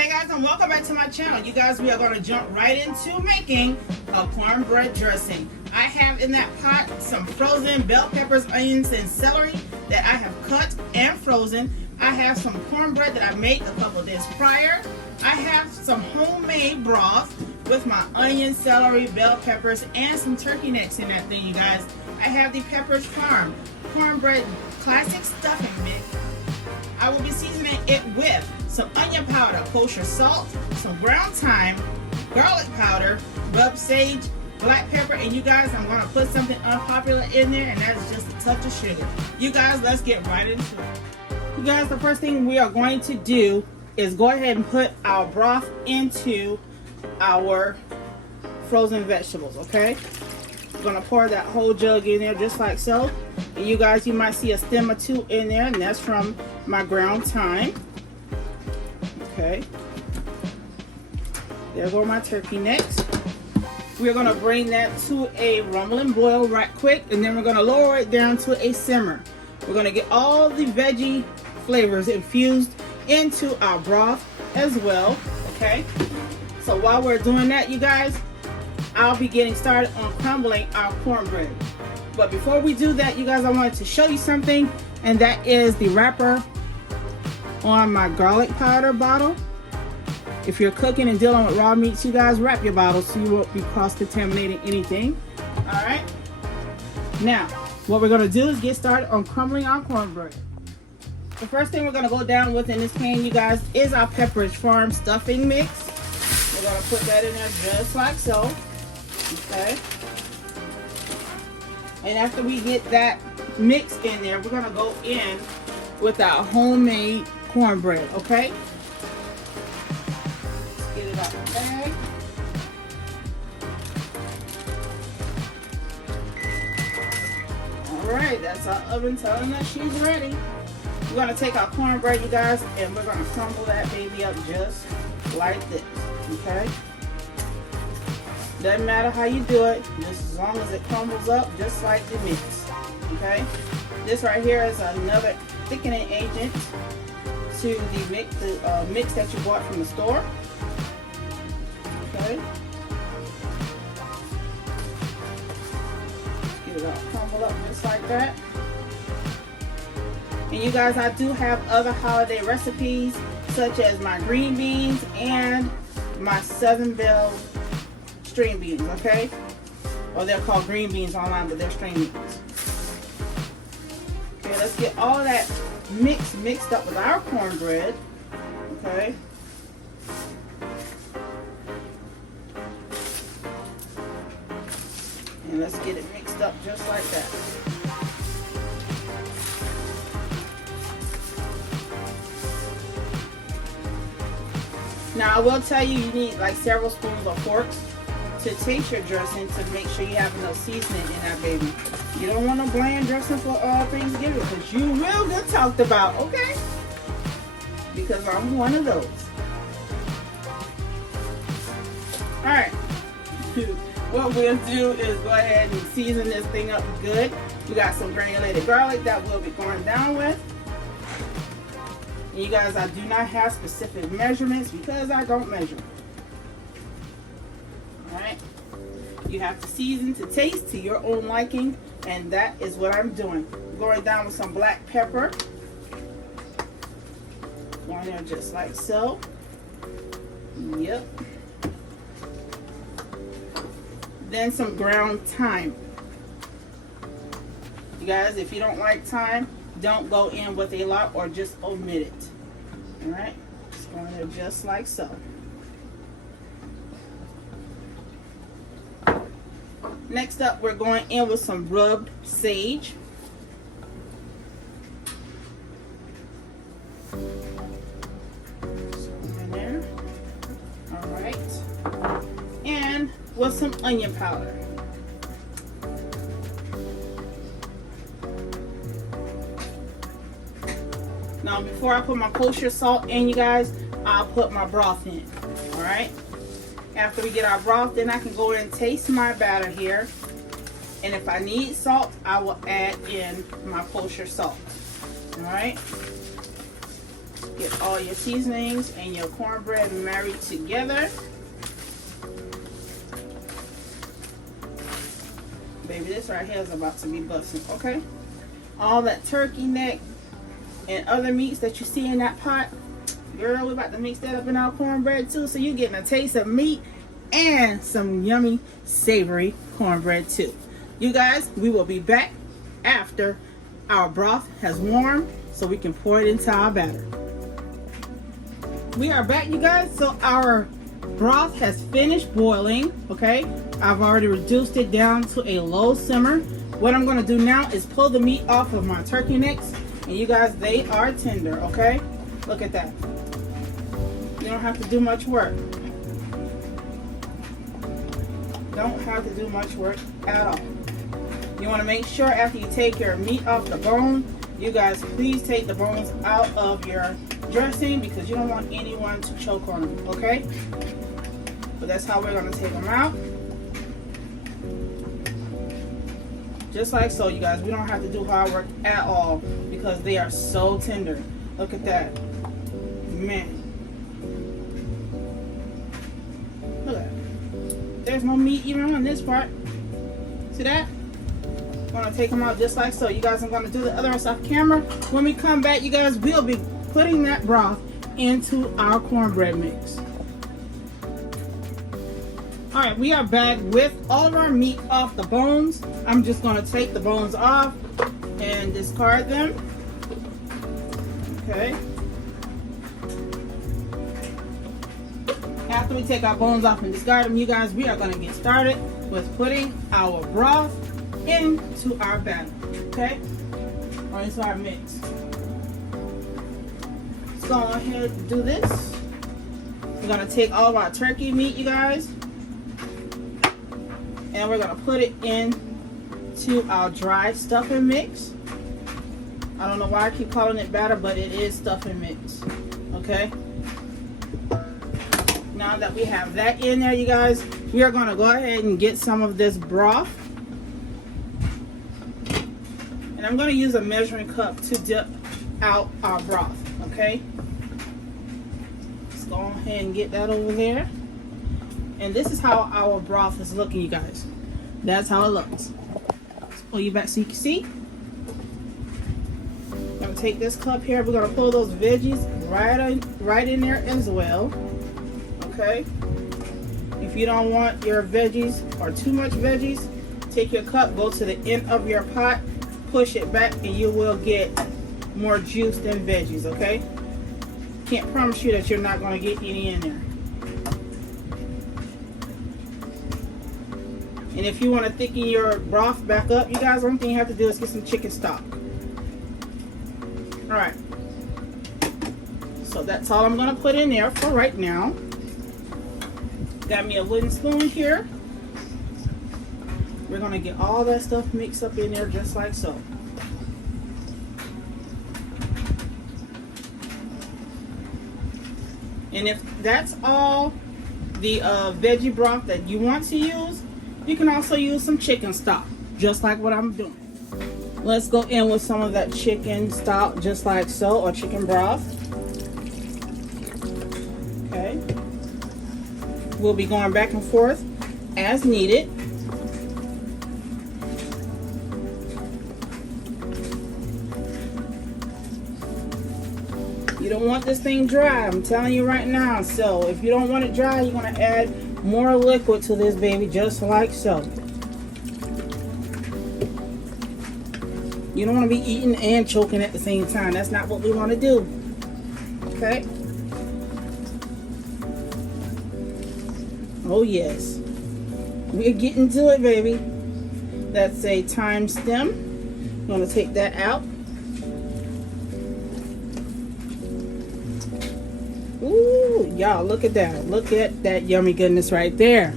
Hey guys, and welcome back to my channel. You guys, we are going to jump right into making a cornbread dressing. I have in that pot some frozen bell peppers, onions, and celery that I have cut and frozen. I have some cornbread that I made a couple days prior. I have some homemade broth with my onion, celery, bell peppers, and some turkey necks in that thing, you guys. I have the Pepperidge Farm cornbread classic stuffing mix. I will be seasoning it with some onion powder, kosher salt, some ground thyme, garlic powder, rub sage, black pepper, and you guys, I'm going to put something unpopular in there, and that's just a touch of sugar. You guys, let's get right into it. You guys, the first thing we are going to do is go ahead and put our broth into our frozen vegetables, okay? I'm going to pour that whole jug in there just like so. And you guys, you might see a stem or two in there, and that's from my ground thyme. Okay. There go my turkey necks. We're going to bring that to a rumbling boil right quick, and then we're going to lower it down to a simmer. We're going to get all the veggie flavors infused into our broth as well. Okay. So while we're doing that, you guys, I'll be getting started on crumbling our cornbread. But before we do that, you guys, I wanted to show you something, and that is the wrapper on my garlic powder bottle. If you're cooking and dealing with raw meats, you guys, wrap your bottle so you won't be cross-contaminating anything. All right. Now, what we're going to do is get started on crumbling our cornbread. The first thing we're going to go down with in this pan, you guys, is our Pepperidge Farm stuffing mix. We're going to put that in there just like so. Okay. And after we get that mix in there, we're going to go in with our homemade cornbread, okay? Let's get it out of the bag. Alright, that's our oven telling us she's ready. We're going to take our cornbread, you guys, and we're going to crumble that baby up just like this, okay? Doesn't matter how you do it, just as long as it crumbles up just like the mix, okay? This right here is another thickening agent to the mix that you bought from the store, okay? Get it all crumbled up just like that. And you guys, I do have other holiday recipes such as my green beans and my Southern Belle string beans, okay? Or they're called green beans online, but they're string beans. Okay, let's get all that mixed up with our cornbread, okay? And let's get it mixed up just like that. Now, I will tell you, you need like several spoons or forks to taste your dressing to make sure you have enough seasoning in that baby. You don't want no bland dressing for Thanksgiving, because you will get talked about, okay? Because I'm one of those. Alright. What we'll do is go ahead and season this thing up good. We got some granulated garlic that we'll be going down with. And you guys, I do not have specific measurements because I don't measure. Alright, you have to season to taste to your own liking, and that is what I'm doing. Going down with some black pepper. Going there just like so. Yep. Then some ground thyme. You guys, if you don't like thyme, don't go in with a lot or just omit it. Alright, just going there just like so. Next up, we're going in with some rubbed sage. In there. Alright. And with some onion powder. Now, before I put my kosher salt in, you guys, I'll put my broth in. Alright. After we get our broth, then I can go in and taste my batter here. And if I need salt, I will add in my kosher salt. Alright. Get all your seasonings and your cornbread married together. Baby, this right here is about to be busting, okay? All that turkey neck and other meats that you see in that pot, girl, we're about to mix that up in our cornbread too, so you're getting a taste of meat and some yummy, savory cornbread too. You guys, we will be back after our broth has warmed so we can pour it into our batter. We are back, you guys. So our broth has finished boiling, okay? I've already reduced it down to a low simmer. What I'm gonna do now is pull the meat off of my turkey necks, and you guys, they are tender, okay? Look at that. You don't have to do much work. Don't have to do much work at all. You wanna make sure after you take your meat off the bone, you guys, please take the bones out of your dressing because you don't want anyone to choke on them, okay? But that's how we're gonna take them out. Just like so, you guys. We don't have to do hard work at all because they are so tender. Look at that. Man. Look at that. There's no meat even on this part. See that? I'm gonna take them out just like so. You guys, I'm gonna do the other ones off camera. When we come back, you guys, we'll be putting that broth into our cornbread mix. All right, we are back with all of our meat off the bones. I'm just gonna take the bones off and discard them. Okay. After we take our bones off and discard them, you guys, we are gonna get started with putting our broth into our batter, okay? Or into our mix. Let's go ahead and do this. We're gonna take all of our turkey meat, you guys, and we're gonna put it into our dry stuffing mix. I don't know why I keep calling it batter, but it is stuffing mix, okay? Now that we have that in there, you guys, we are gonna go ahead and get some of this broth. And I'm gonna use a measuring cup to dip out our broth, okay? Let's go ahead and get that over there. And this is how our broth is looking, you guys. That's how it looks. Let's pull you back so you can see. I'm gonna take this cup here. We're gonna pull those veggies right in there as well. Okay. If you don't want your veggies or too much veggies, take your cup, go to the end of your pot, push it back, and you will get more juice than veggies, okay? Can't promise you that you're not going to get any in there. And if you want to thicken your broth back up, you guys, the only thing you have to do is get some chicken stock. Alright. So that's all I'm going to put in there for right now. Got me a wooden spoon here. We're going to get all that stuff mixed up in there just like so. And if that's all the veggie broth that you want to use, you can also use some chicken stock, just like what I'm doing. Let's go in with some of that chicken stock, just like so, or chicken broth. Okay. We'll be going back and forth as needed. You don't want this thing dry, I'm telling you right now. So if you don't want it dry, you're going to add more liquid to this baby, just like so. You don't want to be eating and choking at the same time. That's not what we want to do. Okay? Oh yes. We're getting to it, baby. That's a thyme stem. I'm going to take that out. Ooh, y'all, look at that. Look at that yummy goodness right there.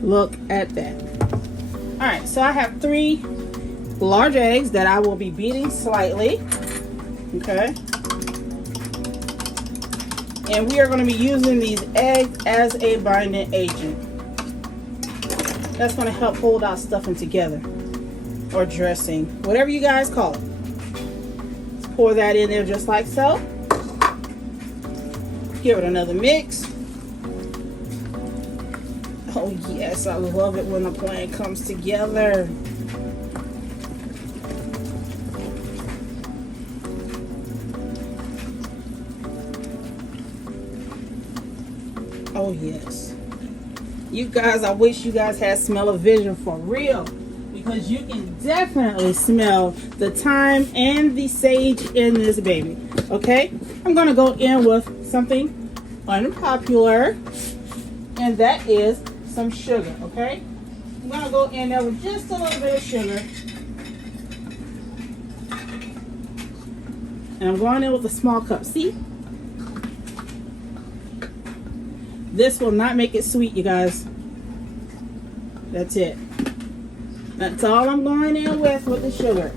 Look at that. All right, so I have 3 large eggs that I will be beating slightly. Okay. And we are going to be using these eggs as a binding agent. That's going to help hold our stuffing together. Or dressing. Whatever you guys call it. Let's pour that in there just like so. Give it another mix. Oh yes, I love it when the plan comes together. Oh yes. You guys, I wish you guys had smell-o-vision for real, because you can definitely smell the thyme and the sage in this baby. Okay, I'm gonna go in with something unpopular, and that is some sugar. Okay, I'm gonna go in there with just a little bit of sugar, and I'm going in with a small cup. See, this will not make it sweet, you guys. That's it. That's all I'm going in with the sugar.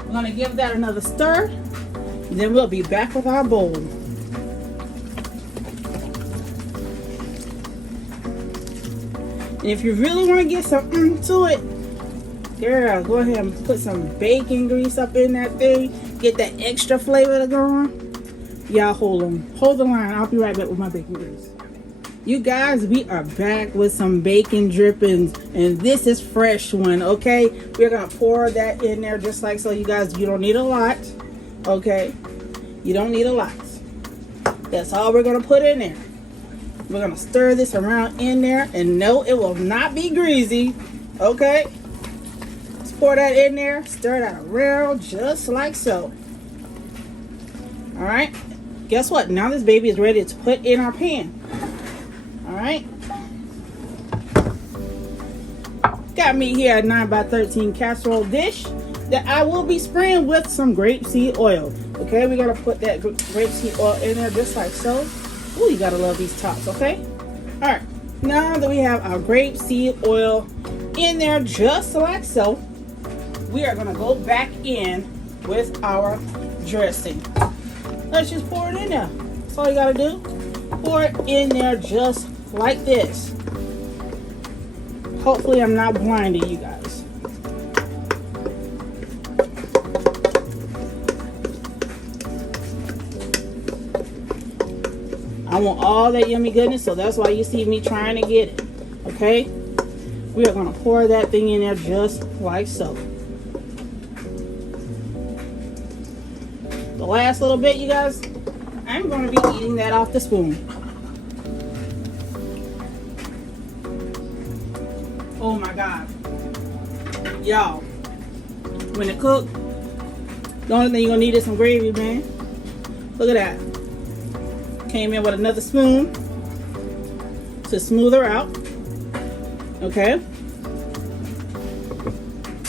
I'm gonna give that another stir, and then we'll be back with our bowl. And if you really want to get something to it, girl, go ahead and put some bacon grease up in that thing. Get that extra flavor to go on. Y'all hold the line. I'll be right back with my bacon grease. You guys, we are back with some bacon drippings, and this is fresh one. Okay, we're gonna pour that in there just like so. You guys, you don't need a lot. Okay, you don't need a lot. That's all we're gonna put in there. We're gonna stir this around in there, and no, it will not be greasy. Okay, let's pour that in there, stir that around just like so. All right, guess what? Now this baby is ready to put in our pan. All right, got me here a 9x13 casserole dish that I will be spraying with some grapeseed oil. Okay, we're gonna put that grapeseed oil in there just like so. Oh, you gotta love these tops. Okay, all right, now that we have our grapeseed oil in there just like so, we are gonna go back in with our dressing. Let's just pour it in there. That's all you gotta do. Pour it in there just like this. Hopefully I'm not blinding you guys. I want all that yummy goodness, so that's why you see me trying to get it. Okay, we are going to pour that thing in there just like so. The last little bit, you guys, I'm going to be eating that off the spoon. Oh my God, y'all, when it cook, the only thing you're gonna need is some gravy, man. Look at that. Came in with another spoon to smooth her out. Okay,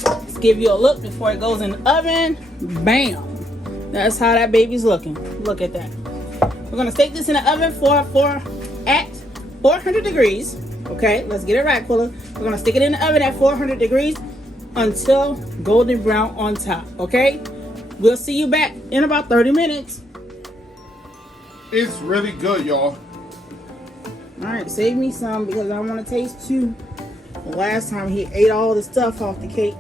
let's give you a look before it goes in the oven. Bam, that's how that baby's looking. Look at that. We're gonna stick this in the oven at 400 degrees. Okay, let's get it right, Quilla. We're gonna stick it in the oven at 400 degrees until golden brown on top. Okay, we'll see you back in about 30 minutes. It's really good, y'all. All right, save me some because I want to taste too. The last time he ate all the stuff off the cake.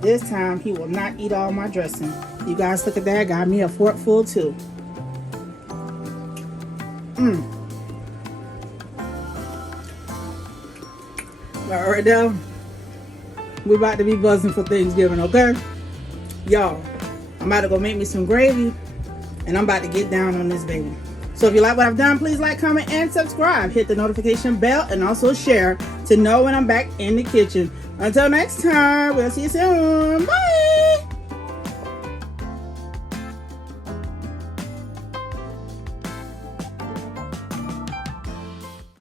This time he will not eat all my dressing. You guys look at that. Got me a fork full too. All right, now we're about to be buzzing for Thanksgiving, okay? Y'all, I'm about to go make me some gravy, and I'm about to get down on this baby. So if you like what I've done, please like, comment, and subscribe. Hit the notification bell and also share to know when I'm back in the kitchen. Until next time, we'll see you soon. Bye!